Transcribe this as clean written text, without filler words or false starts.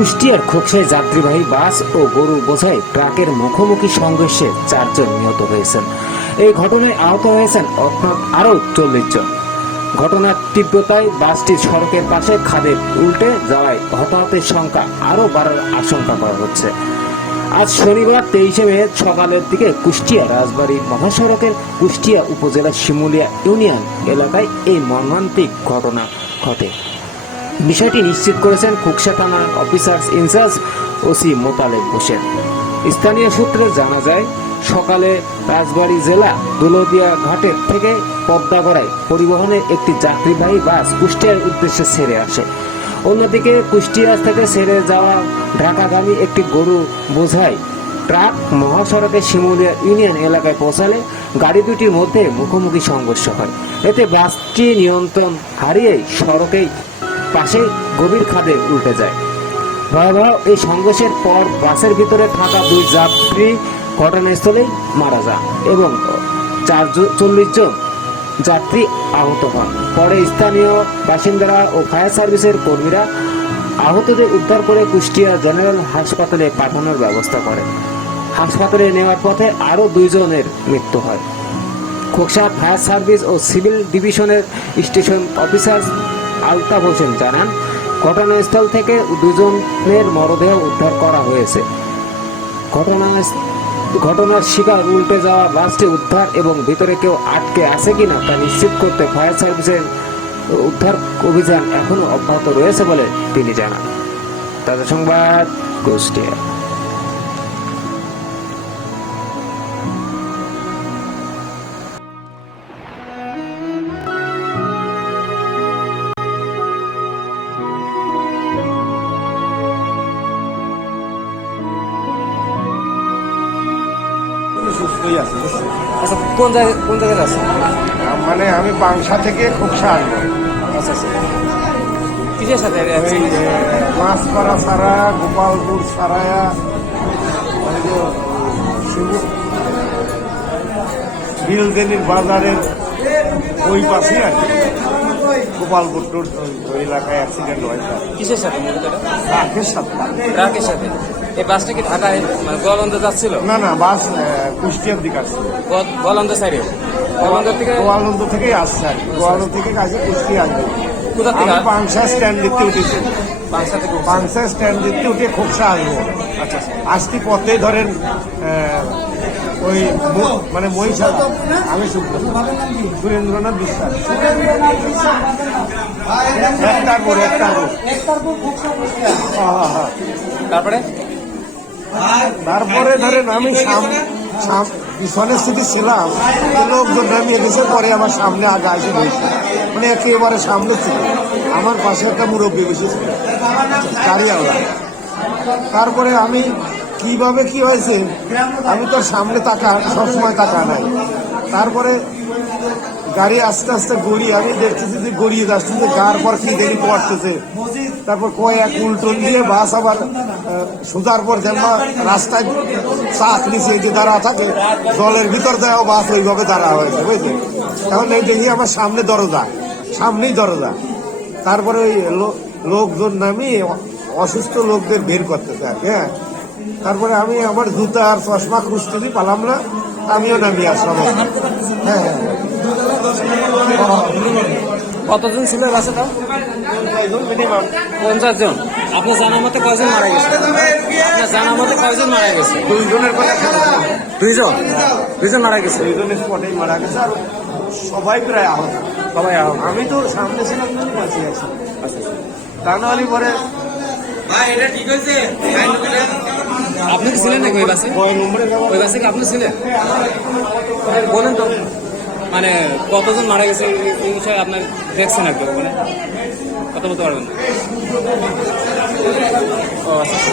কুষ্টিয়ার খোকসায় যাত্রীবাহী বাস ও গরু বোঝাই ট্রাকের মুখোমুখি সংঘর্ষে 4 জন নিহত হয়েছেন। এই ঘটনায় আহত হয়েছেন আরও 40 জন। ঘটনার তীব্রতায় বাসটি সড়কের পাশে খাদে উল্টে যাওয়ায় হতাহতের সংখ্যা আরও বাড়ার আশঙ্কা করা হচ্ছে। আজ শনিবার 23 মে সকালের দিকে কুষ্টিয়া রাজবাড়ী মহাসড়কের কুষ্টিয়া উপজেলার শিমুলিয়া ইউনিয়ন এলাকায় এই মর্মান্তিক ঘটনা ঘটে। বিষয়টি নিশ্চিত করেছেন খোকসা থানার officer in charge OC Motaleb Hossain. স্থানীয় সূত্রে জানা যায়, সকালে রাজবাড়ী জেলা দৌলতদিয়া ঘাটের থেকে পদ্মাগড়ায় পরিবহনের একটি যাত্রীবাহী বাস কুষ্টিয়ার উদ্দেশ্যে ছেড়ে আসে। অন্যদিকে কুষ্টিয়া থেকে ছেড়ে যাওয়া ঢাকাগামী একটি গরু বোঝাই ট্রাক মহাসড়কের শিমুলিয়া ইউনিয়ন এলাকায় পৌঁছালে গাড়ি দুটির মধ্যে মুখোমুখি সংঘর্ষ হয়। এতে বাসটি নিয়ন্ত্রণ হারিয়ে সড়কেই পাশে গভীর খাদে উল্টে যায়। ভয়াবহ এই সংঘর্ষের পর বাসের ভিতরে থাকা 2 যাত্রী ঘটনাস্থলেই মারা যান এবং 40 জন যাত্রী আহত হন। পরে স্থানীয় বাসিন্দারা ও ফায়ার সার্ভিসের কর্মীরা আহতদের উদ্ধার করে কুষ্টিয়া জেনারেল হাসপাতালে পাঠানোর ব্যবস্থা করে। হাসপাতালে নেওয়ার পথে আরও 2 জনের মৃত্যু হয়। খোকসা ফায়ার সার্ভিস ও সিভিল ডিভিশনের স্টেশন অফিসার আলতাফ হোসেন জানান, ঘটনাস্থল থেকে 2 জনের মরদেহ উদ্ধার করা হয়েছে। ঘটনার শিকার উল্টে যাওয়া বাসটি উদ্ধার এবং ভিতরে কেউ আটকে আছে কিনা তা নিশ্চিত করতে ফায়ার সার্ভিসের উদ্ধার অভিযান এখনো অব্যাহত রয়েছে বলে তিনি জানান। তাদের সংবাদ কুষ্টিয়া। সুস্থই আছে। আচ্ছা, কোন জায়গায় আছে? মানে আমি বাংশা থেকে খোকসা আসবো। আচ্ছা আচ্ছা, কিসের সাথে? মাছপাড়া ছাড়া, গোপালপুর ছাড়ায়া, বিলদেনির বাজারের ওই পাশে আর কি গোপালপুর টোর ওই এলাকায় অ্যাক্সিডেন্ট হয়। কিসের সাথে? ট্রাকের সাথে। ট্রাকের সাথে। এই বাসটা কি ঢাকায় মানে গোয়ালন্দ যাচ্ছিল? না, বাস কুষ্টিয়ার দিকে আসছে। গোয়ালন্দ সাইডে? গোয়ালন্দ থেকেই আসছে আর কি। গোয়ালন্দ থেকে আসে কুষ্টিয়া আসবে। কোথা থেকে? পাংশা স্ট্যান্ড দেখতে উঠেছি। পাংশা স্ট্যান্ড দেখতে উঠে খোকসা আসবো। আচ্ছা, আসতে পথে ধরেন ওই মানে মহিষাদ, আমি সুরেন্দ্রনাথ বিশ্বাস একটার পর তারপরে ধরেন আমি পিছনের স্থিতি ছিলাম, লোকজন নামিয়ে দিয়েছে। পরে আমার সামনে আগে আসে বসে, মানে একেবারে সামনে ছিল। আমার পাশে একটা মুরব্বী বসেছিল গাড়িওয়ালা। তারপরে আমি কিভাবে কি হয়েছে আমি তো সামনে সবসময় তাকা নাই। তারপরে গাড়ি আস্তে আস্তে গড়িয়ে আমি দেখতেছি যে গড়িয়ে যাচ্ছে, যে গার পর কি দেখি পড়তেছে। তারপর কয়েক উল্টন দিয়ে বাস আবার সোজার পর যেন রাস্তায় চাক নিচে যে দাঁড়া থাকে, জলের ভিতর দেওয়া বাস ওইভাবে দাঁড়া হয়েছে, বুঝলি। এখন এই দেখি আমার সামনেই দরজা। তারপরে ওই লোকজন নামিয়ে অসুস্থ লোকদের বের করতেছে আর কি। হ্যাঁ, তারপরে আমি আমার জুতা আর চশমা খুঁজতে পারলাম না, আমিও নামিয়ে আসলাম। হ্যাঁ, কতজন ছিল বাসে? তাও মিনিমাম 50 জন। আপনার জানার মতে কয়জন মারা গেছে? 2 জনের কথা। 2 জন মারা গেছে। 2 জনের স্পটেই মারা গেছে, আর সবাই প্রায় আহত। আমি তো সামনে ছিলাম, বাঁচিয়ে আছি। তা নাহলে পরে আপনি কি ছিলেন নাকি ওই বাসে? ওই বাসে কি আপনি ছিলেন? বলেন তো, মানে কতজন মারা গেছে এই বিষয়ে আপনার দেখছেন আর কি, মানে কত বলতে পারবেন? ও আচ্ছা।